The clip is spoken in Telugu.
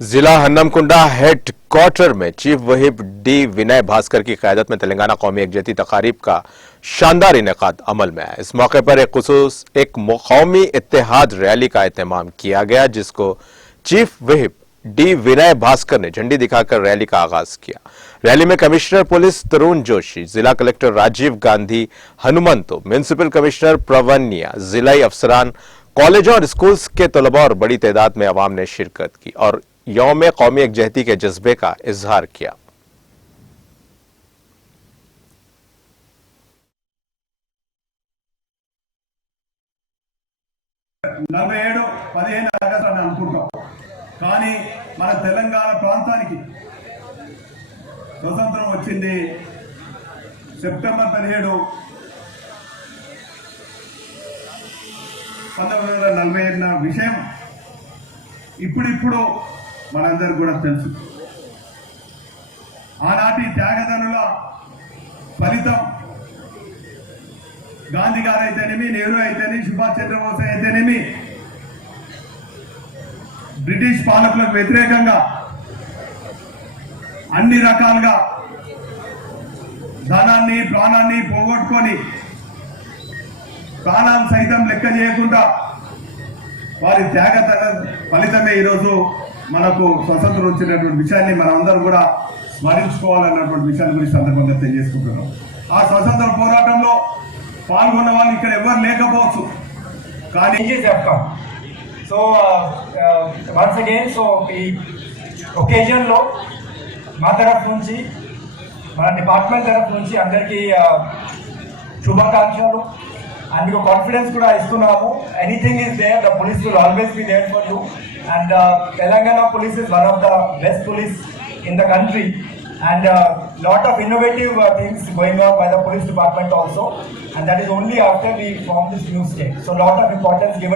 जिला हन्नमकुंडा हेड क्वार्टर में चीफ व्हिप डी विनय भास्कर की क़यादत में तेलंगाना कौमी यकजहती तकारीब का शानदार इनेकाद अमल में आया। इस मौके पर एक कौमी इत्तेहाद रैली का एहतमाम किया गया, जिसको चीफ व्हिप डी विनय भास्कर ने झंडी दिखाकर रैली का आगाज किया। रैली में कमिश्नर पुलिस तरुण जोशी, जिला collector Rajiv Gandhi Hanumanthu, municipal commissioner Pravanya, जिलाई अफसरान, कॉलेजों और स्कूल्स के तलबा और बड़ी तादाद में अवाम ने शिरकत की और यौम कौमी यकजहती के जज्बे का इजहार किया। కానీ మన తెలంగాణ ప్రాంతానికి స్వతంత్రం వచ్చింది సెప్టెంబర్ 17, 1947 విషయం ఇప్పుడిప్పుడు మనందరికీ కూడా తెలుసు. ఆనాటి త్యాగదనుల ఫలితం గాంధీ గారు అయితేనేమి, నెహ్రూ అయితేనేమి, సుభాష్ చంద్రబోస్ అయితేనేమి బ్రిటిష్ పాలకులకు వ్యతిరేకంగా అన్ని రకాలుగా ధనాన్ని ప్రాణాన్ని పోగొట్టుకొని ప్రాణాలు సైతం లెక్క చేయకుండా వారి త్యాగదన ఫలితమే ఈరోజు మనకు స్వతంత్రం వచ్చినటువంటి విషయాన్ని మనమందరం కూడా స్మరించుకోవాలన్నటువంటి విషయాన్ని గురించి సందర్భంగా తెలియజేసుకుంటున్నాం. ఆ స్వతంత్ర పోరాటంలో పాల్గొన్న వాళ్ళు ఇక్కడ ఎవరు లేకపోవచ్చు, కానీ చెప్తాం. సో వన్స్ అగైన్ ఈ ఒకేజన్లో మా తరఫు నుంచి, మన డిపార్ట్మెంట్ తరఫు నుంచి అందరికీ శుభాకాంక్షలు and your confidence kuda istunnamu. Anything is there, the police will always be there for you, and Telangana police is one of the best police in the country, and lot of innovative things going on by the police department also, and that is only after we form this new state. So lot of importance given